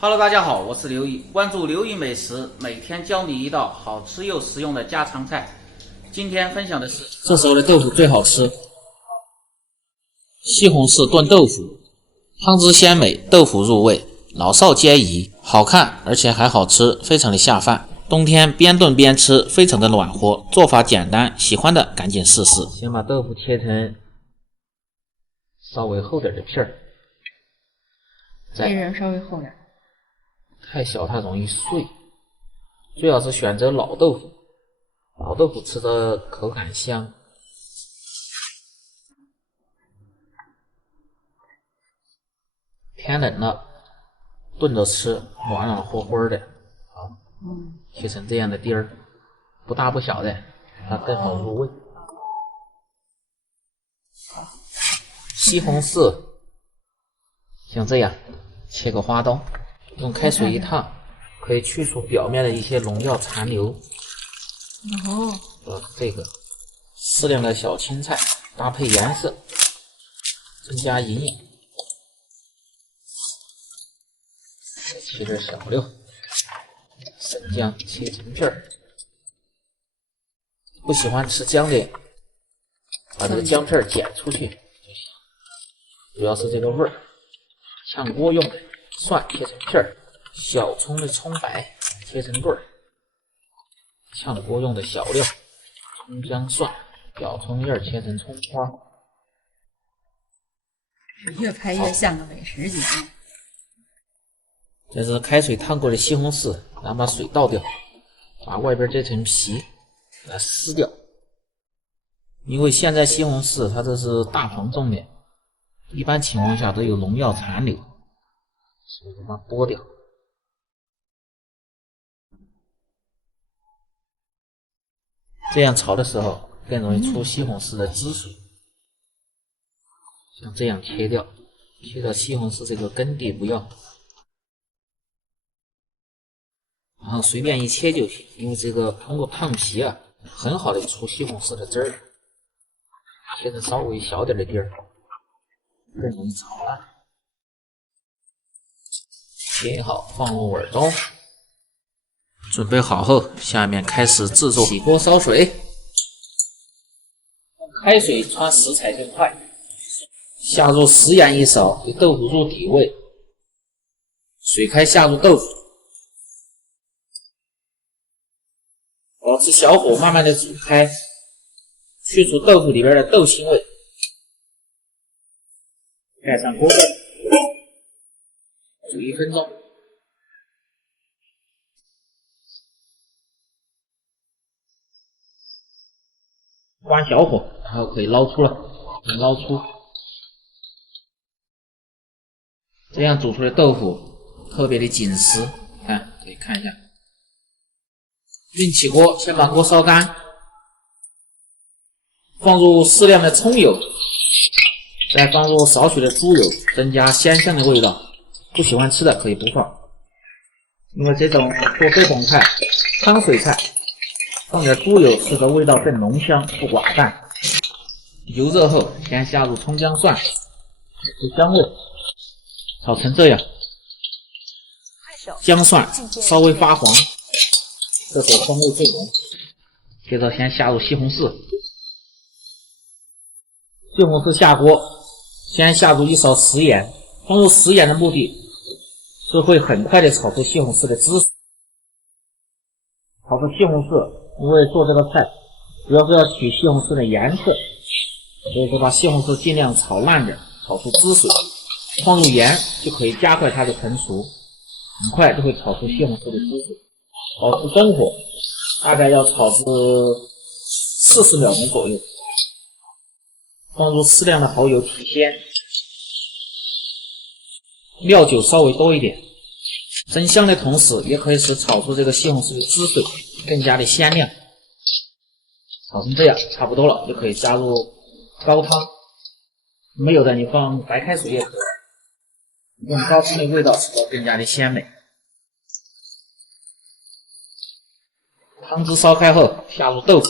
Hello，大家好，我是刘毅，关注刘毅美食，每天教你一道好吃又实用的家常菜。今天分享的是这时候的豆腐最好吃，西红柿炖豆腐，汤汁鲜美，豆腐入味，老少皆宜，好看而且还好吃，非常的下饭。冬天边炖边吃，非常的暖和，做法简单，喜欢的赶紧试试。先把豆腐切成稍微厚点的片儿，切成稍微厚点，太小它容易碎，最好是选择老豆腐，老豆腐吃着口感香。天冷了，炖着吃，暖暖和和的。好，切成这样的丁儿，不大不小的，它更好入味。西红柿像这样切个花刀，用开水一烫，可以去除表面的一些农药残留。这个适量的小青菜搭配颜色，增加营养。切点小料，生姜切成片儿。不喜欢吃姜的，把这个姜片剪出去就行。主要是这个味儿。炝锅用的蒜切成片儿，小葱的葱白切成棍儿。炝锅用的小料，葱姜蒜，小葱叶切成葱花。越拍越像个美食节目。这是开水烫过的西红柿，然后把水倒掉，把外边这层皮给它撕掉。因为现在西红柿它这是大棚种的，一般情况下都有农药残留，所以把它剥掉。这样炒的时候更容易出西红柿的汁水。像这样切掉，切到西红柿这个根底不要。然后随便一切就行，因为这个通过烫皮啊，很好的出西红柿的汁儿。切成稍微小点的丁儿，更容易炒烂。切好放入碗中，准备好后，下面开始制作。起锅烧水，开水穿食材更快。下入食盐1勺，给豆腐入底味。水开下入豆腐。保持小火慢慢的煮开，去除豆腐里边的豆腥味。盖上锅盖，煮1分钟。关小火，然后可以捞出了，捞出。这样煮出的豆腐特别的紧实，看可以看一下。运起锅，先把锅烧干，放入适量的葱油，再放入少许的猪油，增加鲜香的味道。不喜欢吃的可以不放，因为做这种菜，汤水菜，放点猪油使得味道更浓香，不寡淡。油热后，先下入葱姜蒜，出香味，炒成这样。姜蒜稍微发黄。这时候风味最浓，接着先下入西红柿，西红柿下锅，先下入1勺食盐，放入食盐的目的是会很快的炒出西红柿的汁水。炒出西红柿，因为做这个菜主要是要取西红柿的颜色，所以说把西红柿尽量炒烂点，炒出汁水，放入盐就可以加快它的成熟，很快就会炒出西红柿的汁水。保持中火，大概要炒至40秒钟左右。放入适量的蚝油提鲜，料酒稍微多一点。增香的同时，也可以使炒出这个西红柿的汁水更加的鲜亮。炒成这样差不多了，就可以加入高汤。没有的你放白开水也可以，用高汤的味道使得更加的鲜美。汤汁烧开后，下入豆腐，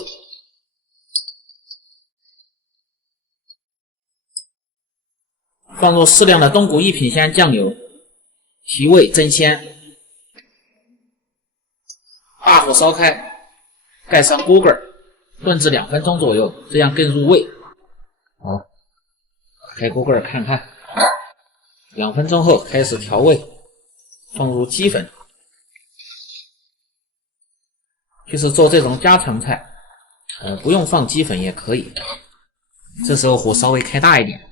放入适量的冬菇1品鲜酱油，提味增鲜。大火烧开，盖上锅盖，炖至2分钟左右，这样更入味。好，开锅盖看看，2分钟后开始调味，放入鸡粉。就是做这种家常菜，不用放鸡粉也可以。这时候火稍微开大一点，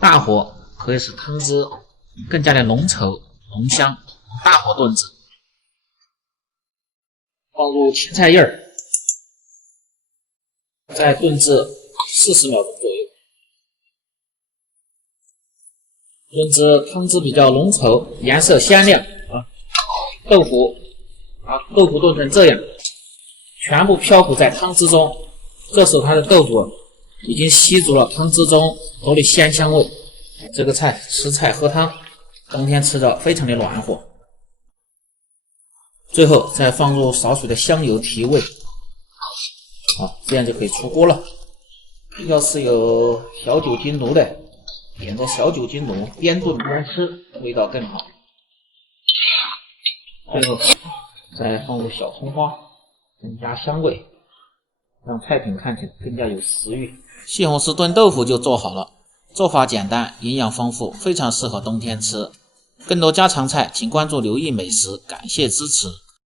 大火可以使汤汁更加的浓稠浓香。大火炖制，放入青菜叶儿，再炖至40秒钟左右，炖至汤汁比较浓稠，颜色鲜亮豆腐炖成这样，全部漂浮在汤汁中。这时候它的豆腐已经吸足了汤汁中的鲜香味。这个菜吃菜喝汤，冬天吃着非常的暖和。最后再放入少许的香油提味，好，这样就可以出锅了。要是有小酒精炉的，点着小酒精炉边炖边吃，味道更好。最后再放入小葱花，增加香味，让菜品看起来更加有食欲。西红柿炖豆腐就做好了，做法简单，营养丰富，非常适合冬天吃。更多家常菜请关注刘毅美食，感谢支持。